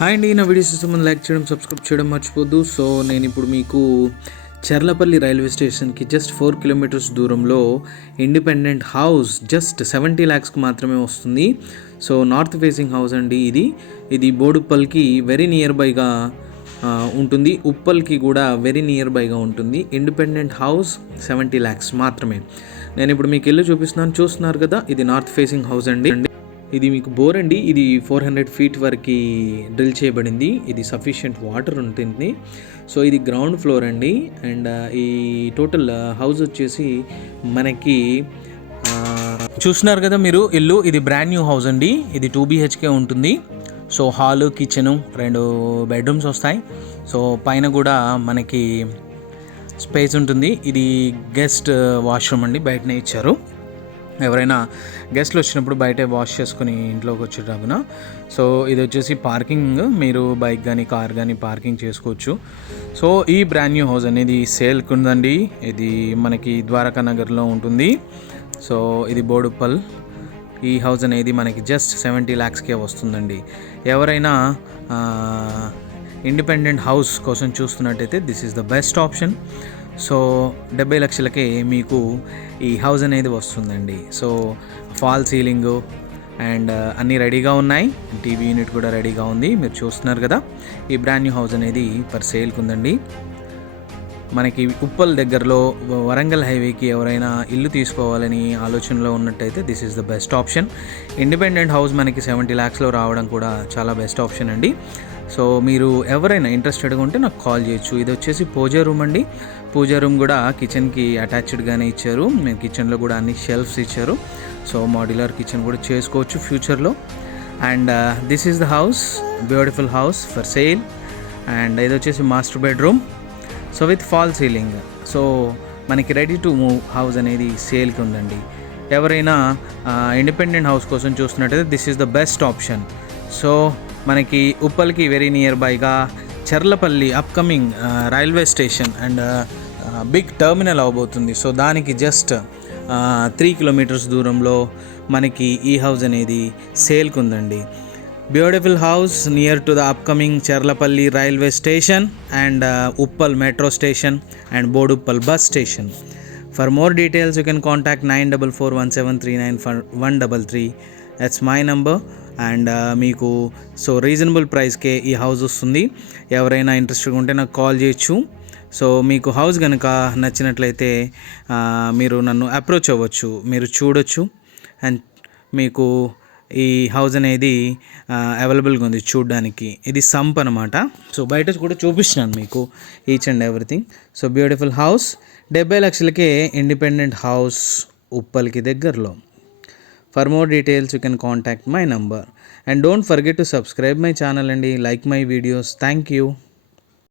Hi అండి నా videos ఇస్తే ముందు లైక్ చేయడం సబ్స్క్రైబ్ చేయడం మర్చిపోద్దు. సో నేను ఇప్పుడు మీకు చర్లపల్లి రైల్వే స్టేషన్కి జస్ట్ ఫోర్ కిలోమీటర్స్ దూరంలో ఇండిపెండెంట్ హౌస్ జస్ట్ సెవెంటీ ల్యాక్స్కి మాత్రమే వస్తుంది. సో నార్త్ ఫేసింగ్ హౌస్ అండి ఇది. ఇది బోడుప్పల్కి వెరీ నియర్ బైగా ఉంటుంది. ఉప్పల్కి కూడా వెరీ నియర్ బైగా ఉంటుంది. ఇండిపెండెంట్ హౌస్ సెవెంటీ ల్యాక్స్ మాత్రమే. నేను ఇప్పుడు మీకు ఇల్లు చూపిస్తున్నాను. చూస్తున్నారు కదా ఇది నార్త్ ఫేసింగ్ హౌస్ అండి. ఇది మీకు బోర్ అండి. ఇది ఫోర్ హండ్రెడ్ ఫీట్ వరకు డ్రిల్ చేయబడింది. ఇది సఫిషియంట్ వాటర్ ఉంటుంది సో ఇది గ్రౌండ్ ఫ్లోర్ అండి. అండ్ uh, ఈ టోటల్ హౌస్ uh, వచ్చేసి మనకి చూస్తున్నారు కదా మీరు ఇల్లు. ఇది బ్రాండ్ న్యూ హౌస్ అండి. ఇది టూ బీహెచ్కే ఉంటుంది. సో హాలు కిచెను రెండు బెడ్రూమ్స్ వస్తాయి. సో పైన కూడా మనకి స్పేస్ ఉంటుంది. ఇది గెస్ట్ వాష్రూమ్ uh, అండి. బయటనే ఇచ్చారు. ఎవరైనా గెస్ట్లు వచ్చినప్పుడు బయటే వాష్ చేసుకుని ఇంట్లోకి వచ్చేటప్పున సో ఇది వచ్చేసి పార్కింగ్. మీరు బైక్ కానీ కార్ కానీ పార్కింగ్ చేసుకోవచ్చు. సో ఈ బ్రాండ్ న్యూ హౌస్ అనేది సేల్కి ఉందండి. ఇది మనకి ద్వారకా నగర్లో ఉంటుంది. సో ఇది బోడుప్పల్. ఈ హౌస్ అనేది మనకి జస్ట్ సెవెంటీ ల్యాక్స్కే వస్తుందండి. ఎవరైనా ఇండిపెండెంట్ హౌస్ కోసం చూస్తున్నట్టయితే this is the best option. So డెబ్బై లక్షలకే మీకు ఈ హౌస్ అనేది వస్తుందండి. So fall ceiling and uh, అన్నీ రెడీగా ఉన్నాయి. టీవీ యూనిట్ కూడా రెడీగా ఉంది. మీరు చూస్తున్నారు కదా ఈ బ్రాండ్ న్యూ హౌస్ అనేది పర్ సేల్కి ఉందండి. మనకి ఉప్పల్ దగ్గరలో వరంగల్ హైవేకి ఎవరైనా ఇల్లు తీసుకోవాలని ఆలోచనలో ఉన్నట్టయితే this is the best option independent house మనకి సెవెంటీ ల్యాక్స్లో రావడం కూడా చాలా బెస్ట్ ఆప్షన్ అండి. సో మీరు ఎవరైనా ఇంట్రెస్టెడ్గా ఉంటే నాకు కాల్ చేయొచ్చు. ఇది వచ్చేసి పూజా రూమ్ అండి. పూజా రూమ్ కూడా కిచెన్కి అటాచ్డ్గానే ఇచ్చారు. మేము కిచెన్లో కూడా అన్ని షెల్ఫ్స్ ఇచ్చారు. సో మాడ్యులర్ కిచెన్ కూడా చేసుకోవచ్చు ఫ్యూచర్లో and this is the house beautiful house for sale and ఇది వచ్చేసి master bedroom so with fall ceiling so మనకి రెడీ టు మూవ్ హౌస్ అనేది సేల్కి ఉందండి. ఎవరైనా uh, ఇండిపెండెంట్ హౌస్ కోసం చూస్తున్నట్టయితే this is the best option so మనకి ఉప్పల్కి very near బైగా Cherlapally upcoming railway station and big terminal అవబోతుంది. సో దానికి జస్ట్ త్రీ కిలోమీటర్స్ దూరంలో మనకి ఈ హౌస్ అనేది సేల్కి ఉందండి beautiful house near to the upcoming Cherlapally railway station and Uppal metro station and Boduppal bus station for more details you can contact nine double four one seven three nine one double three that's my number and మీకు so reasonable ప్రైస్కే ఈ house వస్తుంది. ఎవరైనా ఇంట్రెస్ట్గా ఉంటే నాకు call చేయొచ్చు. So మీకు హౌస్ కనుక నచ్చినట్లయితే మీరు నన్ను అప్రోచ్ అవ్వచ్చు. మీరు చూడొచ్చు. అండ్ మీకు ఈ హౌస్ అనేది అవైలబుల్గా ఉంది చూడడానికి. ఇది సంప్ అనమాట సో బయట కూడా చూపిస్తున్నాను మీకు each and everything so beautiful house డెబ్బై లక్షలకే ఇండిపెండెంట్ హౌస్ ఉప్పల్కి దగ్గరలో. For more details you can contact my number and don't forget to subscribe my channel అండి like my videos thank you